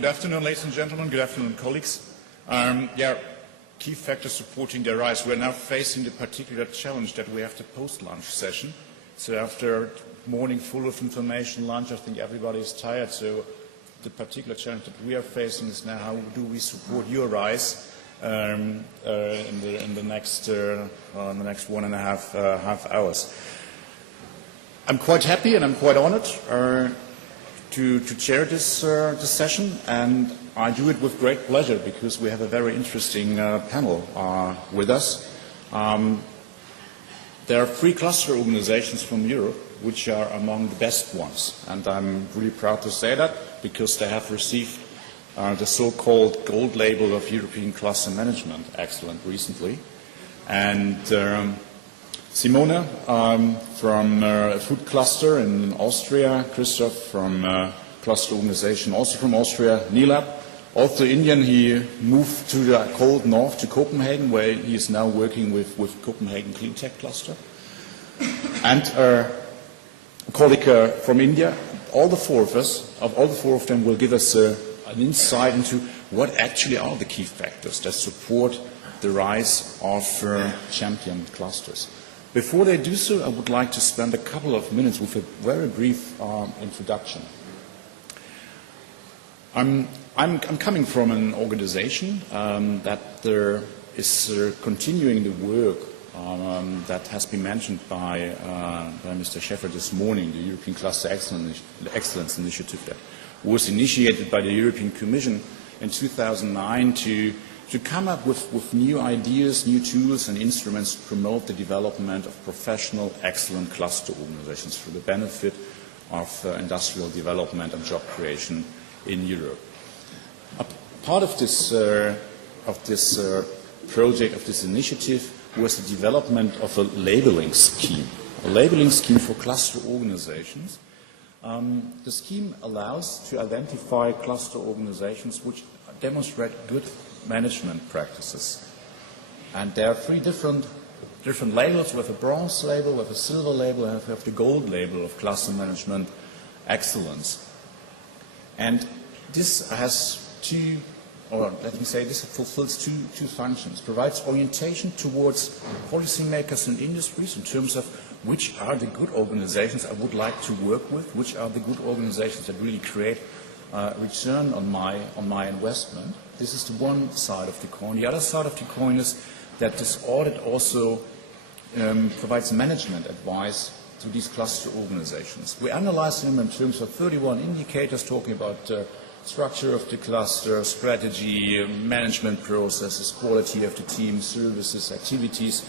Good afternoon, ladies and gentlemen. Good afternoon, colleagues. Key factors supporting the rise. We're now facing the particular challenge that we have the post-lunch session. So after a morning full of information, lunch, I think everybody is tired. So the particular challenge that we are facing is now how do we support your rise in the next 1.5 hours. I'm quite happy and I'm quite honored to chair this session, and I do it with great pleasure because we have a very interesting panel with us. There are 3 cluster organizations from Europe which are among the best ones, and I'm really proud to say that because they have received the so-called gold label of European Cluster Management Excellent recently. And Simone from Food Cluster in Austria, Christoph from Cluster Organization, also from Austria, NILAB, also Indian. He moved to the cold north to Copenhagen, where he is now working with Copenhagen Clean Tech Cluster. And a colleague from India. All the 4 of them will give us an insight into what actually are the key factors that support the rise of champion clusters. Before they do so, I would like to spend a couple of minutes with a very brief introduction. I'm coming from an organization that is continuing the work that has been mentioned by Mr. Schäfer this morning, the European Cluster Excellence Initiative that was initiated by the European Commission in 2009 to come up with new ideas, new tools and instruments to promote the development of professional, excellent cluster organizations for the benefit of industrial development and job creation in Europe. A part of this project, of this initiative, was the development of a labeling scheme for cluster organizations. The scheme allows to identify cluster organizations which demonstrate good management practices. And there are 3 different labels. We have a bronze label, we have a silver label, and we have the gold label of cluster management excellence. And this has this fulfills two functions. Provides orientation towards policymakers and industries in terms of which are the good organizations I would like to work with, which are the good organizations that really create return on my investment. This is the one side of the coin. The other side of the coin is that this audit also provides management advice to these cluster organizations. We analyze them in terms of 31 indicators talking about structure of the cluster, strategy, management processes, quality of the team, services, activities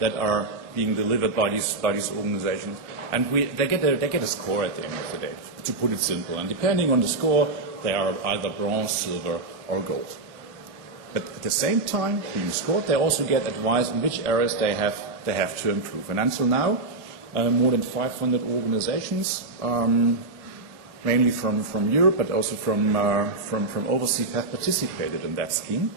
that are being delivered by these organizations. And they get a score at the end of the day, to put it simple. And depending on the score, they are either bronze, silver, or gold. But at the same time, being scored, they also get advice in which areas they have to improve. And until now, more than 500 organizations, mainly from Europe, but also from overseas, have participated in that scheme.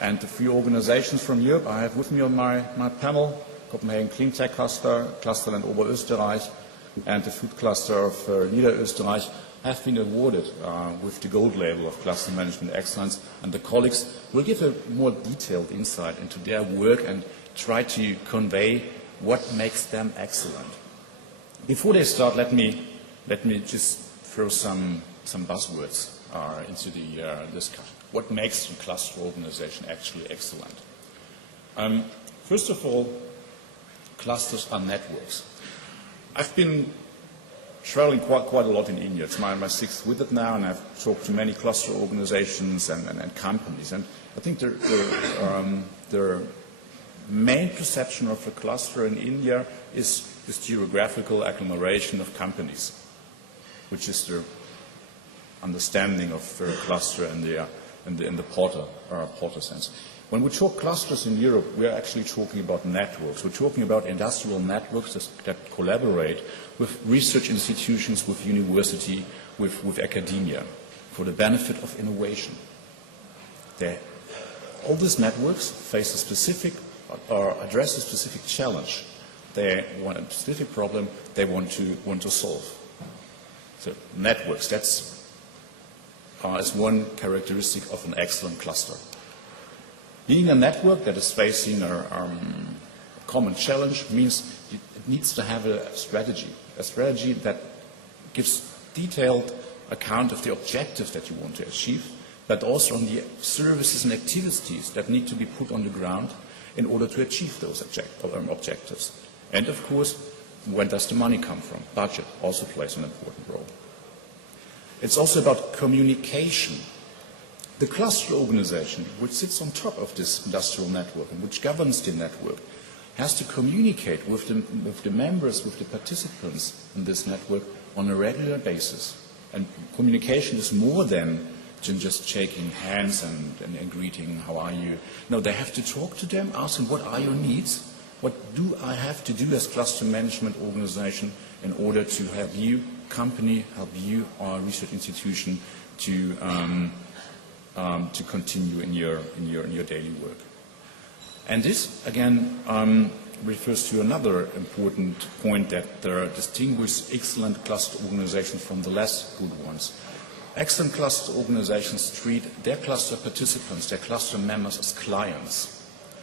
And the 3 organizations from Europe I have with me on my panel, Copenhagen Clean Tech Cluster, Clusterland Oberösterreich, and the Food Cluster of Niederösterreich, have been awarded with the gold label of Cluster Management Excellence. And the colleagues will give a more detailed insight into their work and try to convey what makes them excellent. Before they start, let me just throw some buzzwords into the discussion. What makes a cluster organization actually excellent? First of all, clusters are networks. I've been traveling quite a lot in India. It's my 6th visit now, and I've talked to many cluster organizations and companies. And I think the main perception of a cluster in India is this geographical agglomeration of companies, which is the understanding of a cluster in the Porter sense. When we talk clusters in Europe, we are actually talking about networks. We're talking about industrial networks that collaborate with research institutions, with university, with academia, for the benefit of innovation. All these networks face a specific or address a specific challenge. They want a specific problem they want to solve. So networks, that's is one characteristic of an excellent cluster. Being a network that is facing a common challenge means it needs to have a strategy that gives detailed account of the objectives that you want to achieve, but also on the services and activities that need to be put on the ground in order to achieve those objectives. And of course, where does the money come from? Budget also plays an important role. It's also about communication. The cluster organization, which sits on top of this industrial network and which governs the network, has to communicate with the members, with the participants in this network on a regular basis. And communication is more than just shaking hands and greeting, how are you? No, they have to talk to them, ask them, what are your needs? What do I have to do as cluster management organization in order to help you, company, help you, our research institution, to continue in your daily work? And this, again, refers to another important point that distinguishes excellent cluster organizations from the less good ones. Excellent cluster organizations treat their cluster participants, their cluster members, as clients.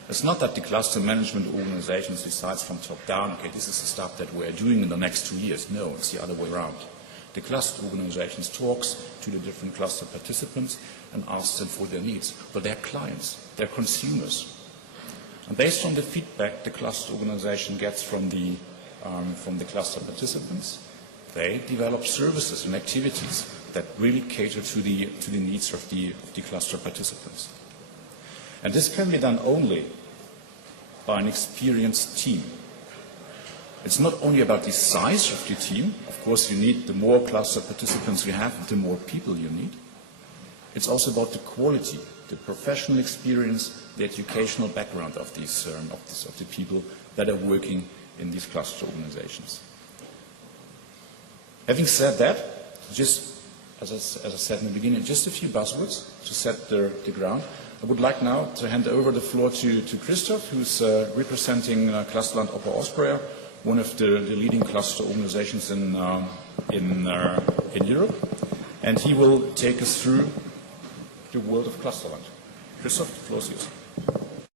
It's not that the cluster management organizations decides from top down, okay, this is the stuff that we're doing in the next 2 years. No, it's the other way around. The cluster organizations talks to the different cluster participants and asks them for their needs. But they're clients, they're consumers. And based on the feedback the cluster organization gets from the cluster participants, they develop services and activities that really cater to the needs of the cluster participants. And this can be done only by an experienced team. It's not only about the size of the team. Of course, you need the more cluster participants you have, the more people you need. It's also about the quality, the professional experience, the educational background of the people that are working in these cluster organizations. Having said that, just as I said in the beginning, just a few buzzwords to set the ground. I would like now to hand over the floor to Christoph, who's representing Clusterland Ober-Austria, one of the leading cluster organizations in Europe, and he will take us through the world of Clusterland. Christoph, the floor is yours.